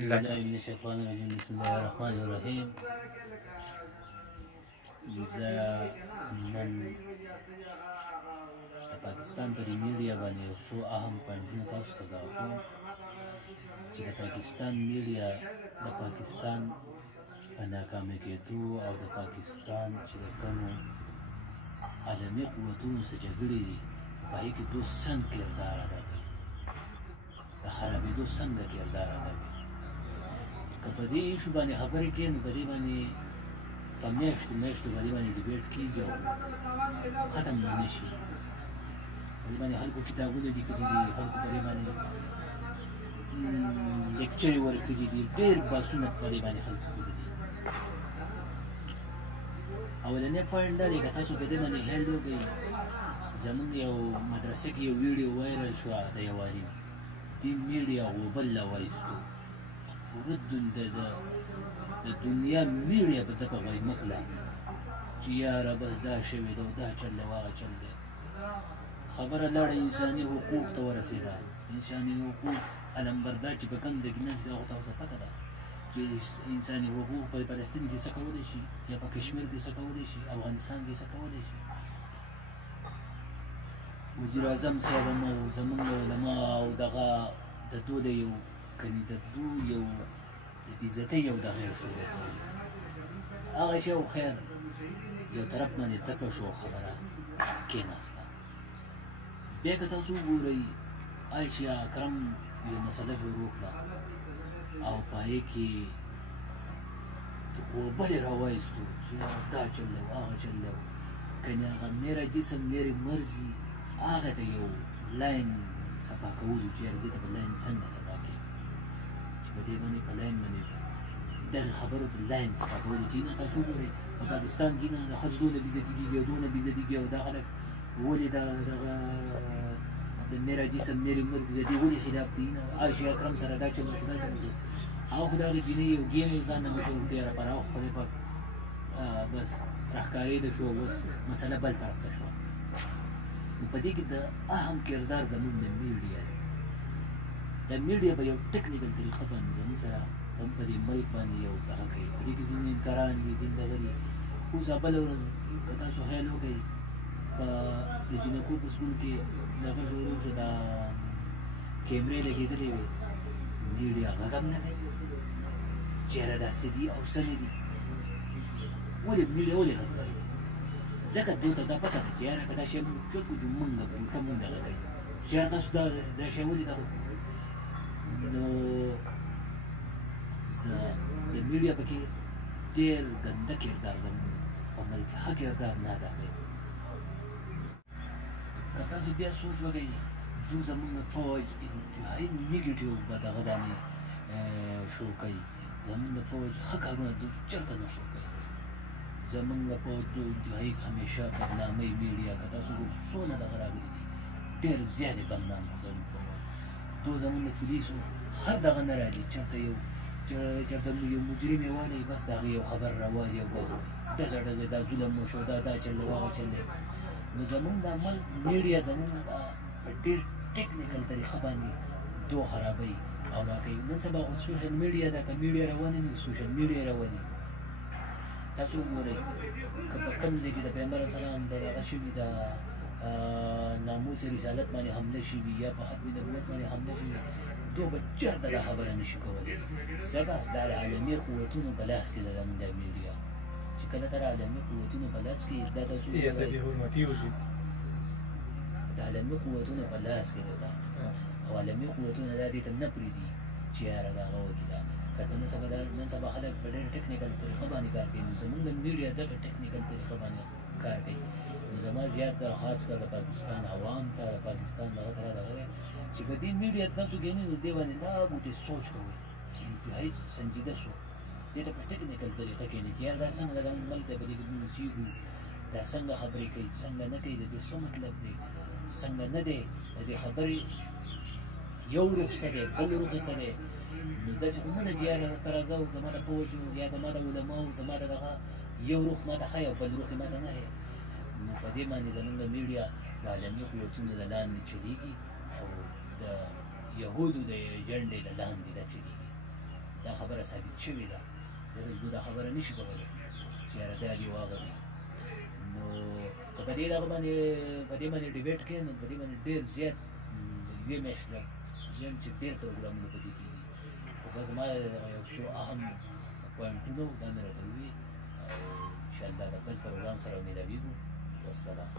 بالله من الشيطان الرجيم بسم الله الرحمن الرحيم زه نن د پاکستان په دې میډیا باندې یو څو اهم پوینټونه تاسو ته دا کوم چې د پاکستان میډیا د پاکستان په ناکامه کېدو او د پاکستان چې د کومو عالمي قوتونو سره جګړې دي په هغې کې دوی څنګه کردار ادا کوي د خرابېدو څنګه کردار ادا کوي که په دې ایشو باندې خبرې کوي نو په دې باندې په میاشتو میاشتو په دې باندې ډیبیټ کېږي او ختم به نه شي په دې باندې خلکو کتابونه لیکلي دي خلکو په دې باندې لیکچرې ورکړي دي ډېر بحثونه په دې باندې خلکو کړي دي اولنی پوینټ دا دی که تاسو په دې باندې هیلډ وکړئ زمونږ یو مدرسه کې یو ویډیو وایرل شوه د یو عالم دې میډیا غوبل له وایستو پوره د دنیا میډیا په ده په وایمه کړه چې یاره بس دا شوې ده او دا چل دی واغه چل دی خبره لاړه انساني حقوق ته ورسېده انساني حقوق علمبردار چې په کوم دی کې نن هغو ته اوسه پته ده چې انساني حقوق په فلسطین کې څه کولی شي یا په کشمیر کې څه کولی شي افغانستان کې څه کولی شي وزیر اعظم صاحب هم او زمونږ علما او دغه د دو د یو کني د دو یو د بېعزتۍ یو دغه یو شروع کوي هغه شی او خیر یو طرف باندې تپه شو خبره کېناسته بیا که تاسو وګورئ عایشه اکرم یو مسله شروع کړه او په هغې کې د غوبلې راوایستو چې دا چل دی هغه چل دی کنې هغه میرا جسم میرې مرضي هغه ته یو لاین صفا کولو چې یاره دې ته به لاین څنګه صفا کړي چې په دې باندې په لاین باندې دغې خبرو ته لاین صفا کولو چې نه تاسو وګورئ په پاکستان کې نه د ښځو دونه بېعزتي کېږي او دونه بېعزتي کېږي او دا خلک ولې دغه د میرا جسم میرې مرضي د دې ولې خلاف دي نه عایشه اکرم سره دا چل وشو دا چل وشو هغه خو د هغې جینۍ یو ګیم یې ځان نه مشهور کړی راپاره هغه خدای پاک بس راښکارېده شو اوس مسله بل طرف ته شوه نو په دې کې د اهم کردار زموږ د میډیا دی د میډیا په یو ټکنیکل طریقه باندې زموږ سره هم په دې ملک باندې یو دغه کوي په دې کې ځینې انکاران دي ځینې دغه دي اوس بله ورځ که تاسو خیال وکړئ په د جینکو په سکول کې دغه شروع شو دا کیمرې لګېدلې وې میډیا غږ هم نه کوي چې یاره دا څه دي او څه نه دي ولې میډیا ولې غږ کوي ځکه دوی ته دا پته ده چې یاره که دا شی موږ چوک وجو موږ ته موږ دغه کوي چې یاره تاسو دا شی ولې دغه نو زه د میډیا پکې ډېر ګنده کردار زموږ په ملک کې ښه کردار نه ادا کوي که تاسو بیا سوچ وکړئ دوی زموږ فوج انتهایي نیګیټیو په دغه باندې شو کوي زموږ فوج ښه کارونه دوی چېرته نه شو کوي زمونږ فوج د انتهایي همیشه بدنامۍ میډیا که تاسو ګورئ څونه دغه راغلي دي ډېر زیاتې بدنام زموږ فوج دو زمونږ د پولیسو هر دغه نه راځي چېرته یو مجرم یې والی بس د هغې یو خبر راوالي او بس ډزه ډزه دا ظلم وشو دا چل دی هغه چل دی نو زمونږ د عمل میډیا زمونږ په ډېر ټکنیکل طریقه باندې دو خرابوي او دا کوي نن سبا خو سوشل میډیا ده که میډیا روانه نه سوشل میډیا رواني تاسو وګورئ که په کوم ځای کې د پیغمبر اسلام د دغه شوي د ناموس رسالت باندې حمله شوي یا په ختم نبوت باندې حمله شوي دوی به چېرته دا خبره نه شي کولی ځکه دا د عالمي قوتونو په لاس کې ده زموږ دا میډیا چې کله ته د عالمي قوتونو په لاس کې دا تاسو د عالمي قوتونو په لاس کې ده دا او عالمي قوتونه دا دې ته نه پرېږدي چې یاره د هغه وکړي دا که نن سبا خلک په ډېر ټکنیکل طریقه باندې کار کوي نو زموږ د میډیا دغه ټکنیکل طریقه باندې کار کوي نو زما زیات درخواست کړه د پاکستان عوام ته د پاکستان دغه ته دغه دی چې په دې میډیا تاسو کښېنئ نو دې باندې دا ګوتې سوچ کوئ انتهایي سنجیده شو دې ته په ټکنیکل طریقه کښېنئ چې یاره دا څنګه د زموږ ملک دی په دې کې موږ اوسېږو دا څنګه خبرې کوي څنګه نه کوي د دې څه مطلب دی څنګه نه دی د دې خبرې یو روح څه دی بل روح څه دی نو داسې خو نه ده چې یاره ورته راځه او زما د فوج یا زما د علماو زما د دغه یو روح ما ته ښایي او بل روح یې ما ته نه ښایي نو په دې باندې زموږ د میډیا د عالمي قوتونو د لاندې چلېږي او د یهودو د ایجنډې د لاندې دا چلېږي خبره ثابت شوې ده ځکه چې دوی دا خبره نشي کولی چې یاره دا دي او هغه دي نو که په دې دغه باندې په دې باندې ډیبیټ کوي نو په دې باندې ډېر زیات یوې میاشتې ویم چې ډېر پروګرامونه په دې کېږي خو بس زما یو څو اهم پوینټونه دا مې راته وویل او انشاءالله د بل پروګرام سره ملاویږو والسلام